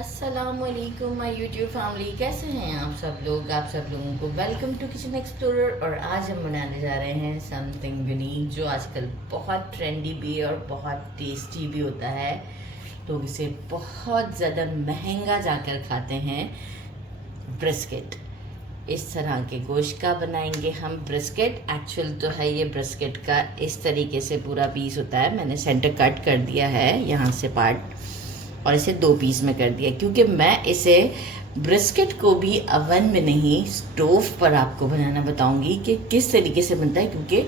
अस्सलामुअलैकुम my YouTube family, कैसे हैं आप सब लोग। आप सब लोगों को वेलकम टू किचन एक्सप्लोरर। और आज हम बनाने जा रहे हैं समथिंग यूनिक जो आजकल बहुत ट्रेंडी भी है और बहुत टेस्टी भी होता है। लोग इसे बहुत ज़्यादा महंगा जाकर खाते हैं। ब्रिस्केट। इस तरह के गोश्त का बनाएंगे हम ब्रिस्केट। एक्चुअल तो है ये ब्रिस्केट का इस तरीके से पूरा पीस होता है। मैंने सेंटर कट कर दिया है यहाँ से पार्ट और इसे 2 पीस में कर दिया, क्योंकि मैं इसे ब्रिस्केट को भी ओवन में नहीं स्टोव पर आपको बनाना बताऊंगी कि किस तरीके से बनता है, क्योंकि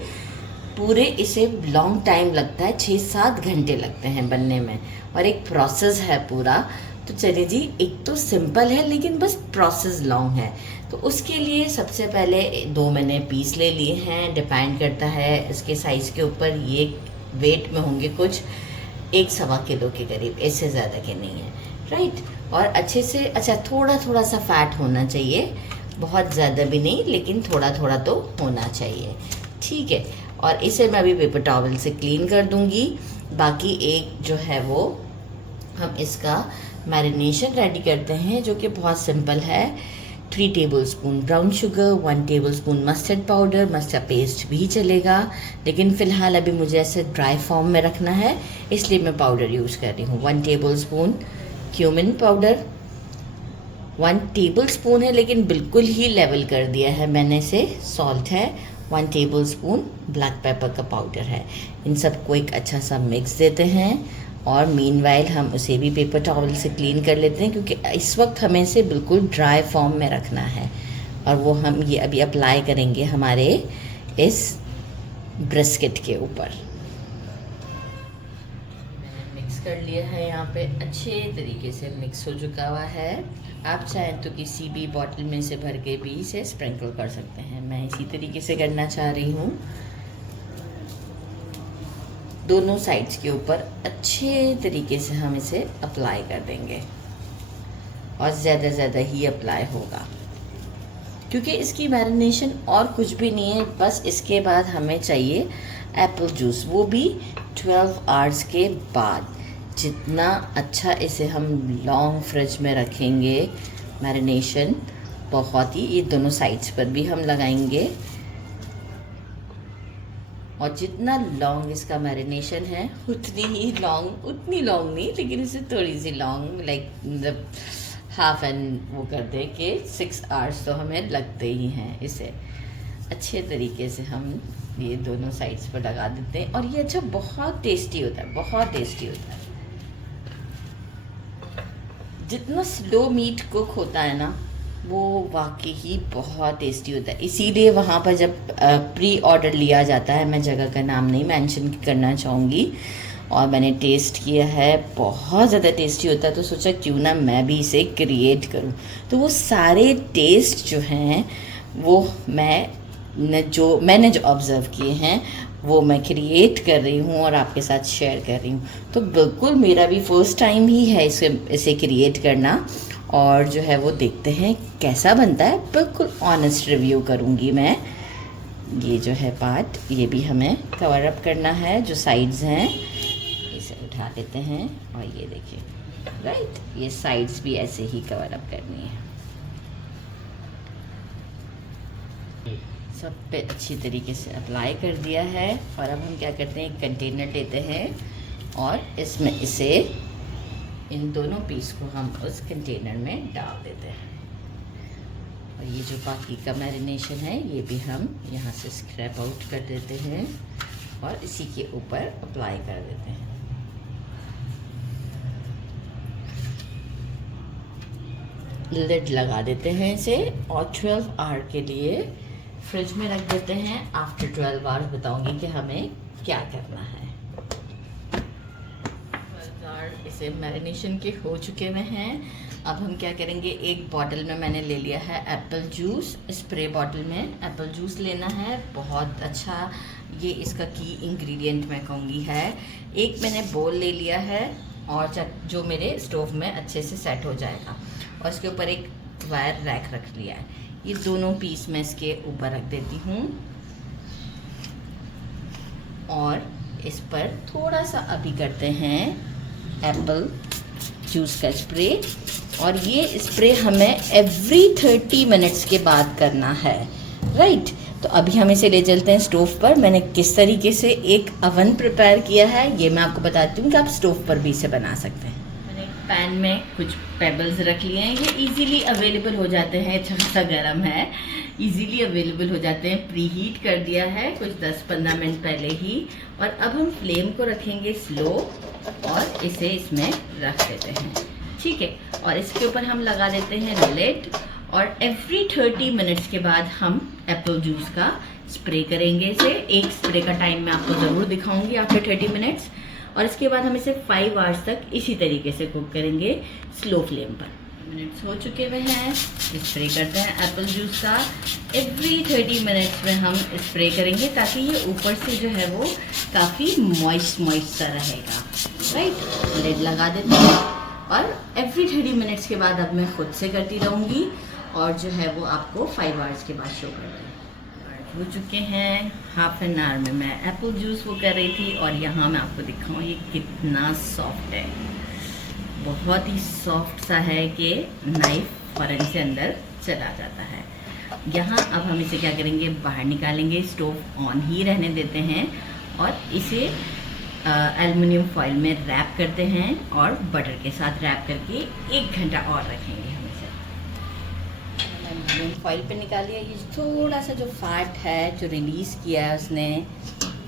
पूरे इसे लॉन्ग टाइम लगता है, 6-7 घंटे लगते हैं बनने में और एक प्रोसेस है पूरा। तो चलिए जी, एक तो सिंपल है लेकिन बस प्रोसेस लॉन्ग है। तो उसके लिए सबसे पहले 2 मैंने पीस ले लिए हैं। डिपेंड करता है इसके साइज़ के ऊपर। ये वेट में होंगे कुछ 1-1.25 किलो के करीब, इससे ज़्यादा के नहीं है, राइट। और अच्छे से थोड़ा थोड़ा सा फैट होना चाहिए, बहुत ज़्यादा भी नहीं लेकिन थोड़ा थोड़ा तो होना चाहिए, ठीक है। और इसे मैं अभी पेपर टॉवल से क्लीन कर दूंगी। बाकी एक जो है वो हम इसका मैरिनेशन रेडी करते हैं, जो कि बहुत सिंपल है। 3 tablespoon brown sugar, 1 tablespoon mustard powder, mustard paste भी चलेगा, लेकिन फ़िलहाल अभी मुझे ऐसे ड्राई फॉर्म में रखना है इसलिए मैं पाउडर यूज़ कर रही हूँ। 1 टेबलस्पून क्यूमिन पाउडर, 1 टेबलस्पून है लेकिन बिल्कुल ही लेवल कर दिया है मैंने इसे, सॉल्ट है। 1 टेबलस्पून ब्लैक पेपर का पाउडर है। इन सबको एक अच्छा सा मिक्स देते हैं और मीनवाइल हम उसे भी पेपर टॉवल से क्लीन कर लेते हैं, क्योंकि इस वक्त हमें इसे बिल्कुल ड्राई फॉर्म में रखना है। और वो हम ये अभी अप्लाई करेंगे हमारे इस ब्रिस्केट के ऊपर। मैंने मिक्स कर लिया है, यहाँ पे अच्छे तरीके से मिक्स हो चुका हुआ है। आप चाहें तो किसी भी बॉटल में से भर के भी इसे स्प्रिंकल कर सकते हैं। मैं इसी तरीके से करना चाह रही हूँ। दोनों साइड्स के ऊपर अच्छे तरीके से हम इसे अप्लाई कर देंगे और ज़्यादा ही अप्लाई होगा, क्योंकि इसकी मैरिनेशन और कुछ भी नहीं है। बस इसके बाद हमें चाहिए एप्पल जूस, वो भी 12 आवर्स के बाद। जितना अच्छा इसे हम लॉन्ग फ्रिज में रखेंगे मैरिनेशन, बहुत ही, ये दोनों साइड्स पर भी हम लगाएंगे। और जितना लॉन्ग इसका मैरिनेशन है उतनी लॉन्ग नहीं, लेकिन इसे थोड़ी सी लॉन्ग, लाइक मतलब हाफ एंड वो कर दे कि 6 आवर्स तो हमें लगते ही हैं। इसे अच्छे तरीके से हम ये दोनों साइड्स पर लगा देते हैं और ये बहुत टेस्टी होता है, बहुत टेस्टी होता है। जितना स्लो मीट कुक होता है ना, वो वाकई ही बहुत टेस्टी होता है। इसीलिए वहाँ पर जब प्री ऑर्डर लिया जाता है, मैं जगह का नाम नहीं मेंशन करना चाहूँगी, और मैंने टेस्ट किया है, बहुत ज़्यादा टेस्टी होता है। तो सोचा क्यों ना मैं भी इसे क्रिएट करूँ। तो वो सारे टेस्ट जो हैं वो मैंने जो ऑब्ज़र्व किए हैं वो मैं क्रिएट कर रही हूँ और आपके साथ शेयर कर रही हूँ। तो बिल्कुल मेरा भी फर्स्ट टाइम ही है इसे क्रिएट करना, और जो है वो देखते हैं कैसा बनता है। बिल्कुल ऑनेस्ट रिव्यू करूँगी मैं। ये जो है पार्ट, ये भी हमें कवर अप करना है। जो साइड्स हैं इसे उठा लेते हैं और ये देखिए, राइट, ये साइड्स भी ऐसे ही कवर अप करनी है। सब पे अच्छी तरीके से अप्लाई कर दिया है। और अब हम क्या करते हैं, एक कंटेनर लेते हैं और इसमें इसे, इन दोनों पीस को हम उस कंटेनर में डाल देते हैं। और ये जो बाकी का मैरिनेशन है ये भी हम यहाँ से स्क्रैप आउट कर देते हैं और इसी के ऊपर अप्लाई कर देते हैं। लिड लगा देते हैं इसे और 12 आवर के लिए फ्रिज में रख देते हैं। आफ्टर 12 आवर्स बताऊंगी कि हमें क्या करना है। 12 आवर इसे मैरिनेशन के हो चुके हुए हैं। अब हम क्या करेंगे, एक बॉटल में मैंने ले लिया है एप्पल जूस। स्प्रे बॉटल में एप्पल जूस लेना है, बहुत अच्छा ये इसका की इंग्रेडिएंट मैं कहूँगी है। एक मैंने बोल ले लिया है और जो मेरे स्टोव में अच्छे से सेट हो जाएगा। और इसके ऊपर एक वायर रैक रख लिया है। ये दोनों पीस मैं इसके ऊपर रख देती हूँ और इस पर थोड़ा सा अभी करते हैं एप्पल जूस का स्प्रे। और ये स्प्रे हमें एवरी 30 मिनट्स के बाद करना है, राइट। तो अभी हम इसे ले चलते हैं स्टोव पर। मैंने किस तरीके से एक अवन प्रिपेयर किया है ये मैं आपको बताती हूँ कि आप स्टोव पर भी इसे बना सकते हैं। मैंने एक पैन में कुछ पेबल्स रख लिए हैं, ये इजीली अवेलेबल हो जाते हैं, अच्छा गर्म है, इजीली अवेलेबल हो जाते हैं। प्री हीट कर दिया है कुछ 10-15 मिनट पहले ही। और अब हम फ्लेम को रखेंगे स्लो और इसे इसमें रख देते हैं, ठीक है। और इसके ऊपर हम लगा देते हैं लिड और एवरी 30 मिनट्स के बाद हम एप्पल जूस का स्प्रे करेंगे इसे। एक स्प्रे का टाइम मैं आपको ज़रूर दिखाऊंगी आफ्टर 30 मिनट्स। और इसके बाद हम इसे 5 आवर्स तक इसी तरीके से कुक करेंगे स्लो फ्लेम पर। मिनट्स हो चुके हुए हैं, स्प्रे करते हैं एप्पल जूस का। एवरी 30 मिनट्स में हम स्प्रे करेंगे ताकि ये ऊपर से जो है वो काफ़ी मॉइस्ट सा रहेगा, राइट। लिड लगा देते हैं और एवरी 30 मिनट्स के बाद अब मैं खुद से करती रहूँगी और जो है वो आपको 5 आवर्स के बाद शो कर दूँगी। हो चुके हैं हाफ एन आवर में मैं एप्पल जूस वो कर रही थी और यहाँ मैं आपको दिखाऊँ ये कितना सॉफ्ट है, बहुत ही सॉफ्ट सा है कि नाइफ फ़ौरन से अंदर चला जाता है। यहाँ अब हम इसे क्या करेंगे, बाहर निकालेंगे, स्टोव ऑन ही रहने देते हैं और इसे एल्युमिनियम फॉइल में रैप करते हैं और बटर के साथ रैप करके 1 घंटा और रखेंगे हम इसे। एल्युमिनियम फॉइल पे निकालिए, ये थोड़ा सा जो फैट है जो रिलीज़ किया है उसने,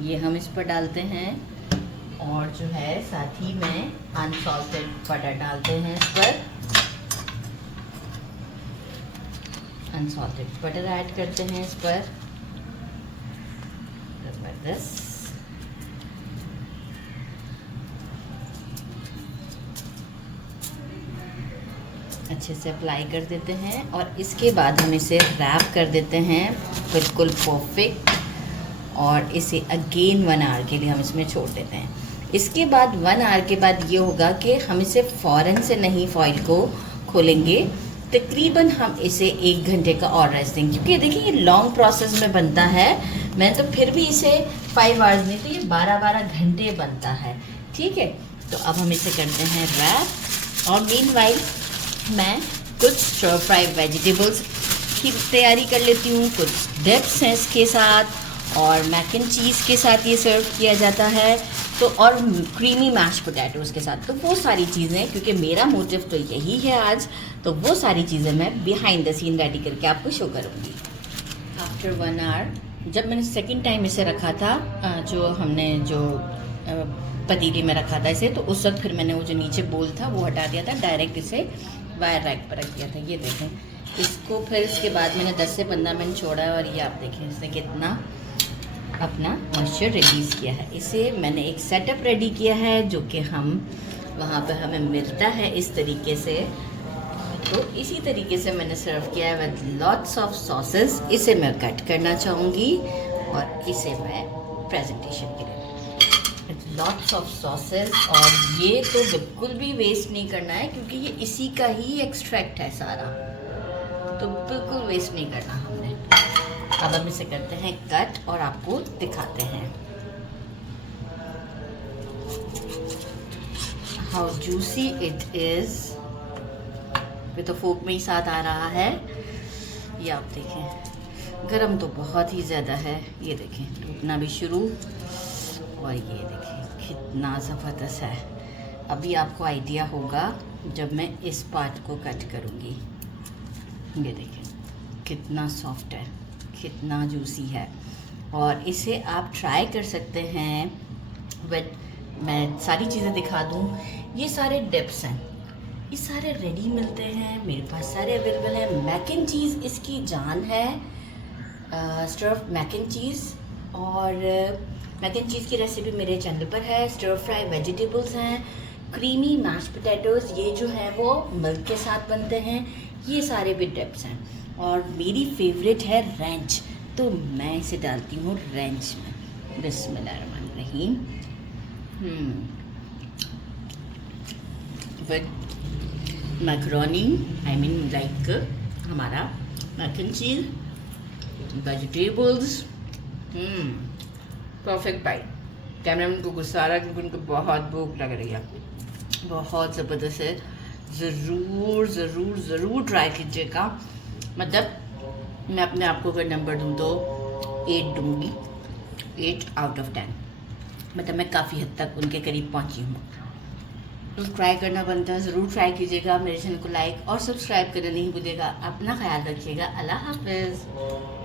ये हम इस पर डालते हैं और जो है साथ ही में अनसॉल्टेड बटर डालते हैं इस पर। अनसॉल्टेड बटर ऐड करते हैं इस पर, ज़बरदस्त। अच्छे से अप्लाई कर देते हैं और इसके बाद हम इसे रैप कर देते हैं बिल्कुल परफेक्ट और इसे अगेन 1 आवर के लिए हम इसमें छोड़ देते हैं। इसके बाद 1 आवर के बाद ये होगा कि हम इसे फ़ौरन से नहीं फॉइल को खोलेंगे, तकरीबन हम इसे 1 घंटे का और रेस्ट देंगे, क्योंकि देखिए ये लॉन्ग प्रोसेस में बनता है। मैंने तो फिर भी इसे 5 आवर्स नहीं तो ये 12-12 घंटे बनता है, ठीक है। तो अब हम इसे करते हैं रैप और मीनवाइल मैं कुछ स्टर फ्राई वेजिटेबल्स की तैयारी कर लेती हूँ। कुछ डिप्स हैं इसके साथ और मैक एंड चीज़ के साथ ये सर्व किया जाता है, तो और क्रीमी मैश पोटैटोज़ के साथ। तो वो सारी चीज़ें, क्योंकि मेरा मोटिव तो यही है आज, तो वो सारी चीज़ें मैं बिहाइंड द सीन रेडी करके आपको शो करूँगी। आफ्टर 1 आवर जब मैंने सेकेंड टाइम इसे रखा था, जो हमने जो पतीली में रखा था इसे, तो उस वक्त फिर मैंने वो जो नीचे बोल था वो हटा दिया था, डायरेक्ट इसे वायर रैक पर रख दिया था। ये देखें इसको, फिर इसके बाद मैंने 10 से 15 मिनट छोड़ा है और ये आप देखें इसने कितना अपना मॉइस्चर रिलीज़ किया है। इसे मैंने एक सेटअप रेडी किया है जो कि हम वहाँ पे हमें मिलता है इस तरीके से। तो इसी तरीके से मैंने सर्व किया है विद लॉट्स ऑफ सॉसेस। इसे मैं कट करना चाहूँगी और इसे मैं प्रेजेंटेशन के लिए लॉट्स ऑफ सॉसेस। और ये तो बिल्कुल भी वेस्ट नहीं करना है क्योंकि ये इसी का ही एक्सट्रैक्ट है सारा, तो बिल्कुल वेस्ट नहीं करना हमने। अब हम इसे करते हैं कट और आपको दिखाते हैं हाउ जूसी इट इज़। ये तो फोक में ही साथ आ रहा है, ये आप देखें। गरम तो बहुत ही ज़्यादा है, ये देखें टूटना भी शुरू, और ये देखें कितना ज़बरदस्त है। अभी आपको आइडिया होगा जब मैं इस पार्ट को कट करूँगी। ये देखें कितना सॉफ्ट है, कितना जूसी है। और इसे आप ट्राई कर सकते हैं विद, मैं सारी चीज़ें दिखा दूँ। ये सारे डिप्स हैं, ये सारे रेडी मिलते हैं मेरे पास, सारे अवेलेबल हैं। मैक एंड चीज़ इसकी जान है, स्टर्फ मैक एंड चीज़। और मैक एंड चीज़ की रेसिपी मेरे चैनल पर है। स्टर फ्राई वेजिटेबल्स हैं, क्रीमी मैश पोटैटोज़, ये जो है वो मिल्क के साथ बनते हैं। ये सारे भी डिप्स हैं और मेरी फेवरेट है रेंच, तो मैं इसे डालती हूँ रेंच में। बिस्मिल्लाहिर्रहमानिर्रहीम। With macaroni, I mean like हमारा mac and cheese, vegetables, perfect bite. Cameraman को गुस्सा आ रहा है क्योंकि उनको बहुत भूख लग रही है, बहुत ज़बरदस्त है। ज़रूर ज़रूर ज़रूर ट्राई कीजिएगा। मतलब मैं अपने आप को अगर नंबर दूँ तो 8 दूँगी, 8 आउट ऑफ 10। मतलब मैं काफ़ी हद तक उनके करीब पहुँची हूँ। तो ट्राई करना बनता है, ज़रूर ट्राई कीजिएगा। मेरे चैनल को लाइक और सब्सक्राइब करना नहीं भूलिएगा। अपना ख्याल रखिएगा। अल्लाह हाफ़िज़।